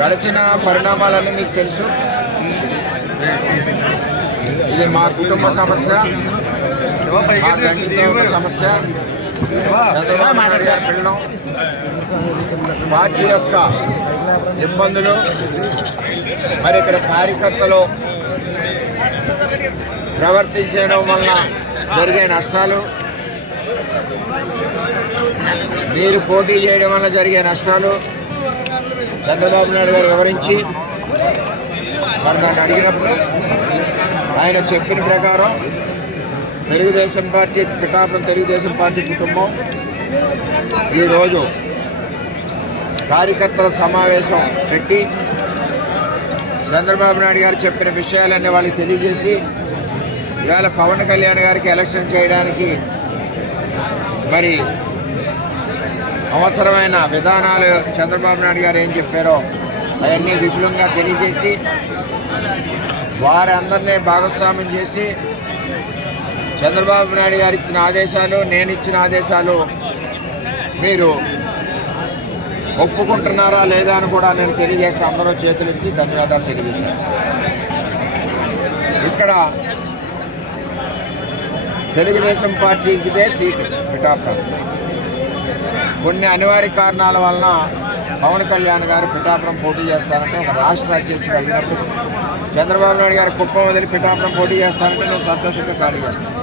గడిచిన పరిణామాలన్నీ మీకు తెలుసు. ఇది మా కుటుంబ సమస్య, మా తండ్రి సమస్య, చంద్రబాబు నాయుడు గారి పిల్లలు, పార్టీ యొక్క ఇబ్బందులు, మరి ఇక్కడ కార్యకర్తలు ప్రవర్తించడం వలన జరిగే నష్టాలు, మీరు పోటీ చేయడం వల్ల జరిగే నష్టాలు చంద్రబాబు నాయుడు గారు వివరించి మరి నన్ను అడిగినప్పుడు ఆయన చెప్పిన ప్రకారం తెలుగుదేశం పార్టీ పిఠాపురం తెలుగుదేశం పార్టీ కుటుంబం ఈరోజు కార్యకర్తల సమావేశం పెట్టి చంద్రబాబు నాయుడు గారు చెప్పిన విషయాలన్నీ వాళ్ళకి తెలియజేసి ఇవాళ పవన్ కళ్యాణ్ గారికి ఎలక్షన్ చేయడానికి మరి అవసరమైన విధానాలు చంద్రబాబు నాయుడు గారు ఏం చెప్పారో అవన్నీ విపులంగా తెలియజేసి వారందరినీ భాగస్వామ్యం చేసి చంద్రబాబు నాయుడు గారు ఇచ్చిన ఆదేశాలు, నేను ఇచ్చిన ఆదేశాలు మీరు ఒప్పుకుంటున్నారా లేదా అని కూడా నేను తెలియజేస్తే అందరూ చేతులెత్తి ధన్యవాదాలు తెలియజేశాను. ఇక్కడ తెలుగుదేశం పార్టీకిదే సీటు పిఠాపురం. కొన్ని అనివార్య కారణాల వలన పవన్ కళ్యాణ్ గారు పిఠాపురం పోటీ చేస్తారంటే ఒక రాష్ట్ర అధ్యక్షుడు అడిగినప్పుడు చంద్రబాబు నాయుడు గారు కుప్పం వదిలి పిఠాపురం పోటీ చేస్తారంటే నేను సంతోషంగా ఖాళీ చేస్తాను.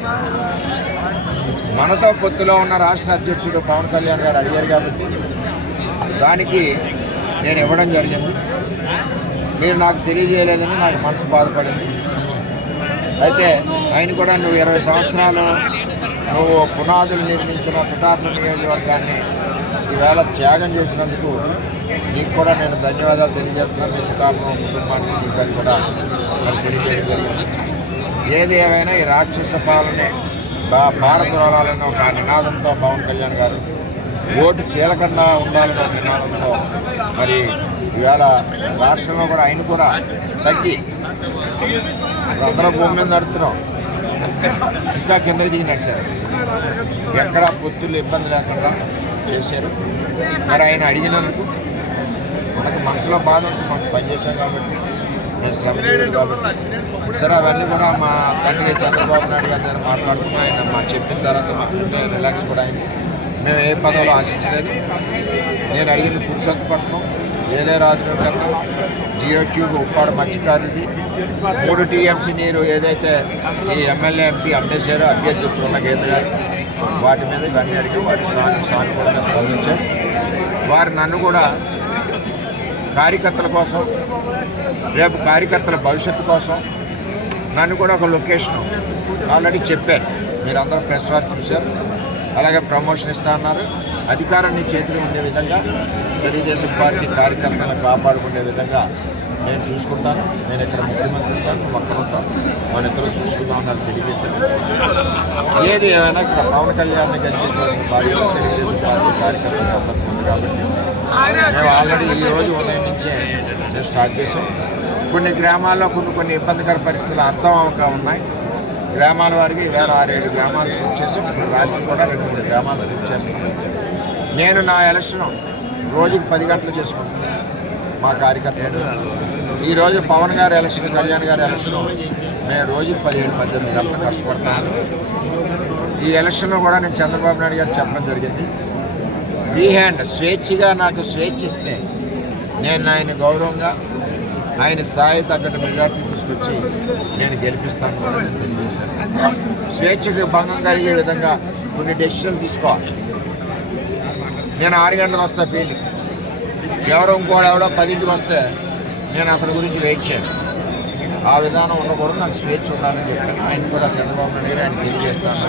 మనతో పొత్తులో ఉన్న రాష్ట్ర అధ్యక్షుడు పవన్ కళ్యాణ్ గారు అడిగారు కాబట్టి దానికి నేను ఇవ్వడం జరిగింది. మీరు నాకు తెలియజేయలేదని నాకు మనసు బాధపడింది. అయితే ఆయన కూడా నువ్వు 20 సంవత్సరాలు నువ్వు పునాదులు నిర్మించిన పిఠాపురం నియోజకవర్గాన్ని ఈవేళ త్యాగం చేసినందుకు నీకు కూడా నేను ధన్యవాదాలు తెలియజేస్తున్నాను. పిఠాపురం కుటుంబానికి మీకు కూడా మరి తెలియజేయడం జరిగింది. ఏది ఏమైనా ఈ రాక్షస పాలనే భారద్రోళాలన్న ఒక నినాదంతో పవన్ కళ్యాణ్ గారు ఓటు చీలకుండా ఉండాలన్న నినాదంతో మరి ఈవేళ రాష్ట్రంలో కూడా ఆయన కూడా తగ్గి అందరూ భూమి మీద నడుతున్నాం, ఇంకా కిందకి దిగి నడిచారు. ఎక్కడా పొత్తులు ఇబ్బంది లేకుండా చేశారు. మరి ఆయన అడిగినందుకు మనకు మనసులో బాధ ఉంటుంది, మనకు పనిచేసాం కాబట్టి, నేను శ్రమ చేయలేదు కాబట్టి. సరే అవన్నీ కూడా మా తండ్రి చంద్రబాబు నాయుడు గారి దగ్గర మాట్లాడుతున్నాం. ఆయన మాకు చెప్పిన తర్వాత మాకు రిలాక్స్ కూడా అయింది. మేము ఏ పదవులు ఆశించలేదు. నేను అడిగింది పురుషోత్తపట్నం, ఏలేరాజుకరణం, జియో ట్యూబ్ ఉప్పాడు మత్స్యకారులది, 3 టీఎంసీ నీరు ఏదైతే ఈ ఎమ్మెల్యే ఎంపీ అమ్మేశారో అభ్యర్థి ఉన్న గీత గారు వాటి మీద ఇవన్నీ అడిగి వాటి సానుకూలంగా స్పందించారు. వారు నన్ను కూడా కార్యకర్తల కోసం, రేపు కార్యకర్తల భవిష్యత్తు కోసం నన్ను కూడా ఒక లొకేషన్ ఆల్రెడీ చెప్పారు. మీరందరూ ప్రెస్ వారు చూశారు. అలాగే ప్రమోషన్ ఇస్తా అన్నారు. అధికారం నీ చేతిలో ఉండే విధంగా తెలుగుదేశం పార్టీ కార్యకర్తలను కాపాడుకునే విధంగా నేను చూసుకుంటాను. నేను ఇక్కడ ముఖ్యమంత్రి ఉంటాను, నువ్వు అక్కడ ఉంటాను, మన ఇద్దరు చూసుకుందాం అన్నారు తెలియజేశాను. ఏది ఏమైనా ఇక్కడ పవన్ కళ్యాణ్ని గెలిపించాల్సిన బాధ్యత తెలుగుదేశం పార్టీ కార్యకర్తలు అందరికీ ఉంది కాబట్టి మేము ఆల్రెడీ ఈరోజు ఉదయం నుంచే మేము స్టార్ట్ చేసాం. కొన్ని గ్రామాల్లో కొన్ని ఇబ్బందికర పరిస్థితులు అర్థం ఉన్నాయి. గ్రామాల వారికి వేరే 6-7 గ్రామాలు పూర్తి చేసాం. ఇప్పుడు రాత్రి కూడా 2-3 గ్రామాలు పూర్తి చేస్తున్నాం. నేను నా ఎలక్షన్ రోజుకి 10 గంటలు చేసుకుంటాను. మా కార్యకర్తలు ఈరోజు పవన్ గారి ఎలక్షన్, కళ్యాణ్ గారి ఎలక్షన్ మేము రోజుకి 17-18 గంటలు కష్టపడతాను. ఈ ఎలక్షన్లో కూడా నేను చంద్రబాబు నాయుడు గారు చెప్పడం జరిగింది, ఫ్రీ హ్యాండ్ స్వేచ్ఛగా నాకు స్వేచ్ఛ ఇస్తే నేను ఆయన గౌరవంగా ఆయన స్థాయి తగ్గట్టు మెజార్టీ తీసుకొచ్చి నేను గెలిపిస్తాను కూడా నేను తెలియజేశాను. స్వేచ్ఛకు భంగం కలిగే విధంగా కొన్ని డెసిషన్లు తీసుకోవాలి. నేను 6 గంటలకు వస్తా ఫీల్డ్కి, ఎవరో 10ంటికి వస్తే నేను అతని గురించి వెయిట్ చేయను. ఆ విధానం ఉండకూడదు, నాకు స్వేచ్ఛ ఉండాలని చెప్పాను. ఆయన కూడా చంద్రబాబు నాయుడు గారు ఆయన తెలియజేస్తాను.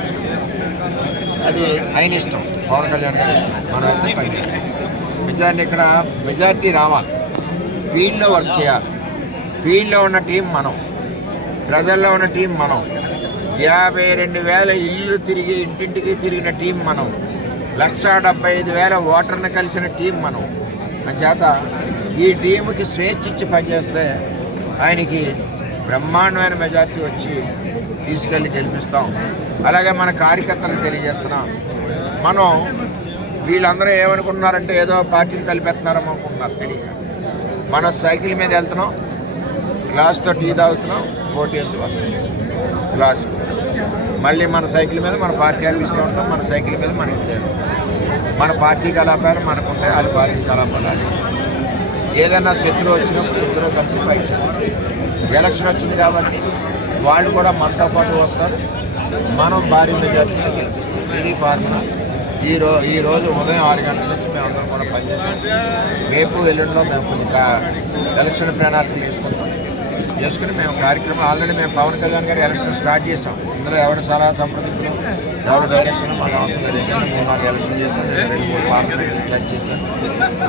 అది ఆయన ఇష్టం, పవన్ కళ్యాణ్ గారి ఇష్టం. మనం అయితే పనిచేస్తాం. ఇక్కడ మెజార్టీ రావాలి, ఫీల్డ్లో వర్క్ చేయాలి. ఫీల్డ్లో ఉన్న టీం మనం, ప్రజల్లో ఉన్న టీం మనం, 52,000 ఇల్లు తిరిగి ఇంటింటికి తిరిగిన టీం మనం, 1,75,000 ఓటర్ని కలిసిన టీం మనం. అంచేత ఈ టీంకి స్వేచ్ఛ ఇచ్చి పనిచేస్తే ఆయనకి బ్రహ్మాండమైన మెజార్టీ వచ్చి తీసుకెళ్ళి గెలిపిస్తాం. అలాగే మన కార్యకర్తలకు తెలియజేస్తున్నాం, మనం వీళ్ళందరూ ఏమనుకుంటున్నారంటే ఏదో పార్టీని కలిపేస్తున్నారని అనుకుంటున్నారు. తెలియక మనం సైకిల్ మీద వెళ్తున్నాం, గ్లాస్తో టీ తాగుతున్నాం, ఓటేసి వస్తున్నాం గ్లాస్. మళ్ళీ మన సైకిల్ మీద మన పార్టీ ఆఫీస్లో ఉంటాం, మన సైకిల్ మీద మన ఇంటి దగ్గర. మన పార్టీ కలాపాలు మనకుంటే వాళ్ళ పార్టీ కలాపాలు. ఏదైనా శత్రువు వచ్చినప్పుడు ఇద్దరు కలిసి ఫైట్ చేస్తారు. ఎలక్షన్ వచ్చింది కాబట్టి వాళ్ళు కూడా మనతో పాటు వస్తారు, మనం భారీ మెజార్టీతో గెలిపిస్తాం. ఇది ఫార్ములా. ఈ రోజు ఉదయం 6 గంటల నుంచి మేమందరం కూడా పనిచేస్తాం. రేపు ఎల్లుండిలో మేము ఇంకా ఎలక్షన్ ప్రణాళికలు వేసుకుని మేము కార్యక్రమం ఆల్రెడీ మేము పవన్ కళ్యాణ్ గారి ఎలక్షన్ స్టార్ట్ చేసాం. ఇందులో ఎవరి సలహా సంప్రదింపులు, ఎవరి డైరెక్షన్ మాకు అవసరం లేదు. 3-4 ఎలక్షన్ చేశాను, 2-3 పార్లమెంట్ టచ్ చేశాను.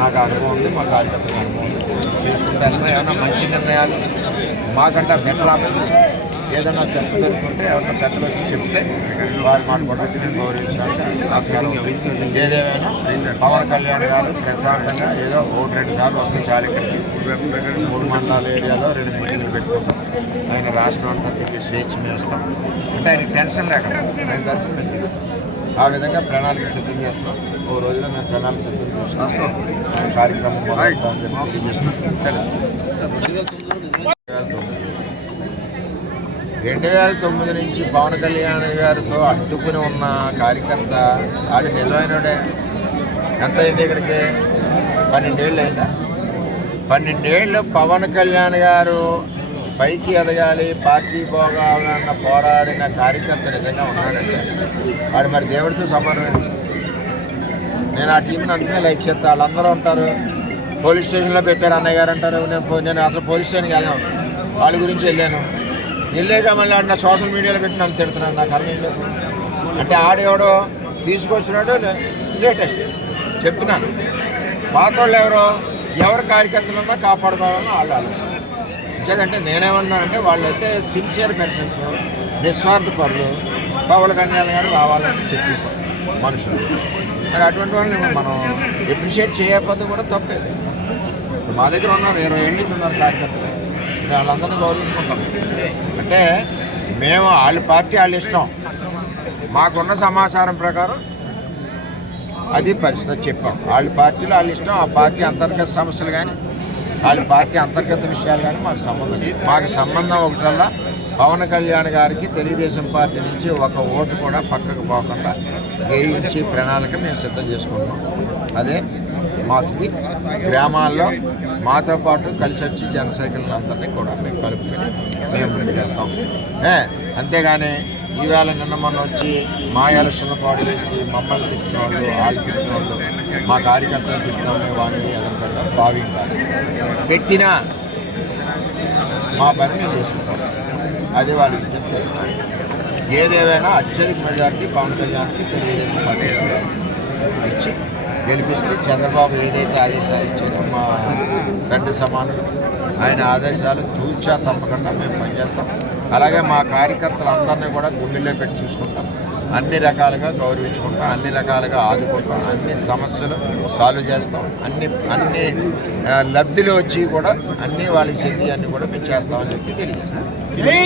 నాకు అనుభవం ఉంది, మా కార్యకర్తలకు అనుభవం ఉంది. చేసుకుంటే అందులో ఏమైనా మంచి నిర్ణయాలు మాకంటే బెటర్ ఆప్షన్స్ ఏదైనా చెప్పదలుకుంటే ఎవరైనా పెద్దలు వచ్చి చెప్తే వారి మాట కూడా మేము గౌరవించడానికి ఆస్కారం ఉంది. ఏదేమైనా పవన్ కళ్యాణ్ గారు ప్రశాంతంగా ఏదో 1-2 సార్లు వస్తే చాలు. ఇక్కడికి 3 మండలాల ఏరియాలో 2 మీటింగ్లు పెట్టుకుంటాం. ఆయన రాష్ట్రం అంతా తిరిగి స్వేచ్ఛ మేము ఇస్తాం. అంటే ఆయన టెన్షన్ లేకుండా ఆయన తరఫున మేము తిరుగుతాం. ఆ విధంగా ప్రణాళిక సిద్ధం చేస్తున్నాం. ఓ రోజులో మేము ప్రణాళిక సిద్ధం చేస్తున్నాం. కార్యక్రమం మొదలవుతామని చెప్పి తెలియజేస్తున్నాం. సరే 2009 నుంచి పవన్ కళ్యాణ్ గారితో అడ్డుకుని ఉన్న కార్యకర్త ఆడి నిలవైనడే. ఎంత అయింది ఇక్కడికి? 12 ఏళ్ళు అయిందా? 12 ఏళ్ళు పవన్ కళ్యాణ్ గారు పైకి ఎదగాలి, పార్టీ పోగాలన్న పోరాడిన కార్యకర్త నిజంగా ఉన్నాడంటే వాడు మరి దేవుడితో సమానమే. నేను ఆ టీంని అందుకే లైక్ చేస్తా. వాళ్ళందరూ ఉంటారు, పోలీస్ స్టేషన్లో పెట్టారు అన్నయ్య గారు అంటారు. నేను అసలు పోలీస్ స్టేషన్కి వెళ్ళాను, వాళ్ళ గురించి వెళ్ళాక మళ్ళీ ఆడు నా సోషల్ మీడియాలో పెట్టి నన్ను తిడుతున్నాను. నాకు అర్థం ఏం లేదు. అంటే ఆడెవడో తీసుకొచ్చినాడు లేటెస్ట్ చెప్తున్నాను. పాత వాళ్ళు ఎవరు కార్యకర్తలు ఉన్నా కాపాడుకోవాలని వాళ్ళు ఆలోచన. ఇంకేదంటే నేనేమన్నానంటే వాళ్ళైతే సిన్సియర్ పర్సన్స్, నిస్వార్థ పరులు, పవన్ కళ్యాణ్ గారు రావాలని చెప్పి మనుషులు. మరి అటువంటి వాళ్ళని మనం అప్రిషియేట్ చేయకపోతే కూడా తప్పేది. మా దగ్గర ఉన్నారు 20 ఏళ్ళ నుంచి ఉన్నారు కార్యకర్తలు. వాళ్ళందరినీ గౌరవించుకుంటాం. అంటే మేము వాళ్ళ పార్టీ వాళ్ళ ఇష్టం. మాకున్న సమాచారం ప్రకారం అది పరిస్థితి చెప్పాం. వాళ్ళ పార్టీలో వాళ్ళ ఇష్టం. ఆ పార్టీ అంతర్గత సమస్యలు కానీ వాళ్ళ పార్టీ అంతర్గత విషయాలు కానీ మాకు సంబంధం లేదు. మాకు సంబంధం ఒకటల్లా పవన్ కళ్యాణ్ గారికి తెలుగుదేశం పార్టీ నుంచి ఒక ఓటు కూడా పక్కకు పోకుండా వేయించి ప్రణాళిక మేము సిద్ధం చేసుకుంటున్నాం. అదే మాకు గ్రామాల్లో మాతో పాటు కలిసి వచ్చి జనసైకిళ్ళందరినీ కూడా మేము కలుపుకొని మేము ముందుకెళ్తాం. అంతేగాని ఈవేళ నిన్న మొన్న వచ్చి మా ఎలక్షన్ల పాడు వేసి మమ్మల్ని తిట్టిన వాళ్ళు, వాళ్ళు తిట్టిన వాళ్ళు, మా కార్యకర్తలు తిట్టిన వాళ్ళు వాళ్ళని ఎదురుపెట్టడం భావ్యం కాదు. పెట్టినా మా పని మేము చేసుకుంటాం. అది వాళ్ళకి చెప్తారు. ఏదేమైనా అత్యధిక మెజార్టీ పవన్ కళ్యాణ్కి తెలుగుదేశం పార్టీ ఇచ్చి గెలిపిస్తే చంద్రబాబు ఏదైతే ఆదేశాలు ఇచ్చారో మా తండ్రి సమానులు ఆయన ఆదేశాలు తూచా తప్పకుండా మేము పనిచేస్తాం. అలాగే మా కార్యకర్తలందరినీ కూడా గుండెల్లో పెట్టి చూసుకుంటాం. అన్ని రకాలుగా గౌరవించుకుంటాం, అన్ని రకాలుగా ఆదుకుంటాం, అన్ని సమస్యలు సాల్వ్ చేస్తాం. అన్ని లబ్ధిలో వచ్చి కూడా అన్నీ వాళ్ళకి చెంది అన్నీ కూడా మేము చేస్తామని చెప్పి తెలియజేస్తాం.